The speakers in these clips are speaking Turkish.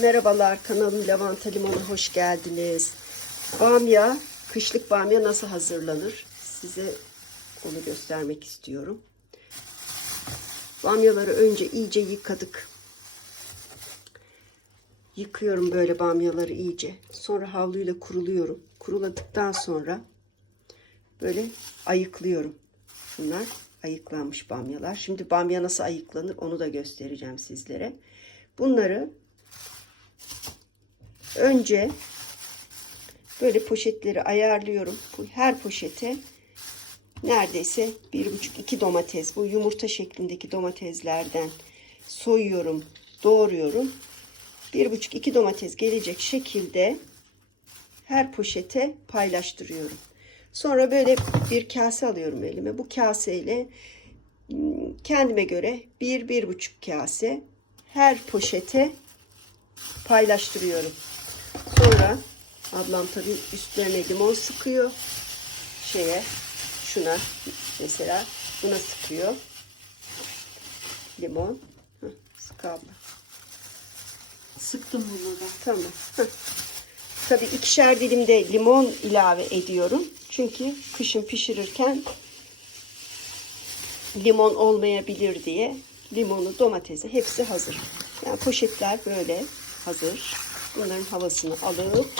Merhabalar kanalım Lavanta Limon'a hoş geldiniz. Bamya, kışlık bamya nasıl hazırlanır? Size onu göstermek istiyorum. Bamyaları önce iyice yıkadık. Yıkıyorum böyle bamyaları iyice. Sonra havluyla kuruluyorum. Kuruladıktan sonra böyle ayıklıyorum. Bunlar ayıklanmış bamyalar. Şimdi bamya nasıl ayıklanır onu da göstereceğim sizlere. Bunları önce böyle poşetleri ayarlıyorum. Her poşete neredeyse bir buçuk iki domates bu yumurta şeklindeki domateslerden soyuyorum, doğruyorum. Bir buçuk iki domates gelecek şekilde her poşete paylaştırıyorum. Sonra böyle bir kase alıyorum elime. Bu kaseyle hmm, kendime göre bir, bir buçuk kase her poşete paylaştırıyorum. Sonra ablam tabii üstlerine limon sıkıyor. Şeye, şuna mesela buna sıkıyor. Limon. Heh, sık abla. Sıktım da. Tamam. Heh. Tabii ikişer dilim de limon ilave ediyorum. Çünkü kışın pişirirken limon olmayabilir diye limonu, domatesi hepsi hazır. Yani poşetler böyle hazır. Bunların havasını alıp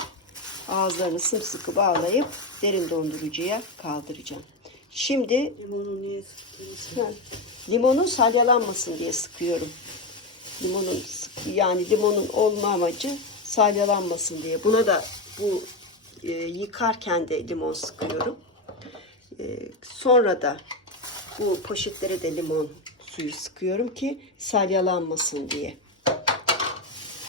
ağızlarını sımsıkı bağlayıp derin dondurucuya kaldıracağım. Şimdi Limonu niye? Ha, Limonun salyalanmasın diye sıkıyorum. Limonun yani limonun olma amacı salyalanmasın diye. Buna da bu e, yıkarken de limon sıkıyorum. E, sonra da bu poşetlere de limon suyu sıkıyorum ki salyalanmasın diye.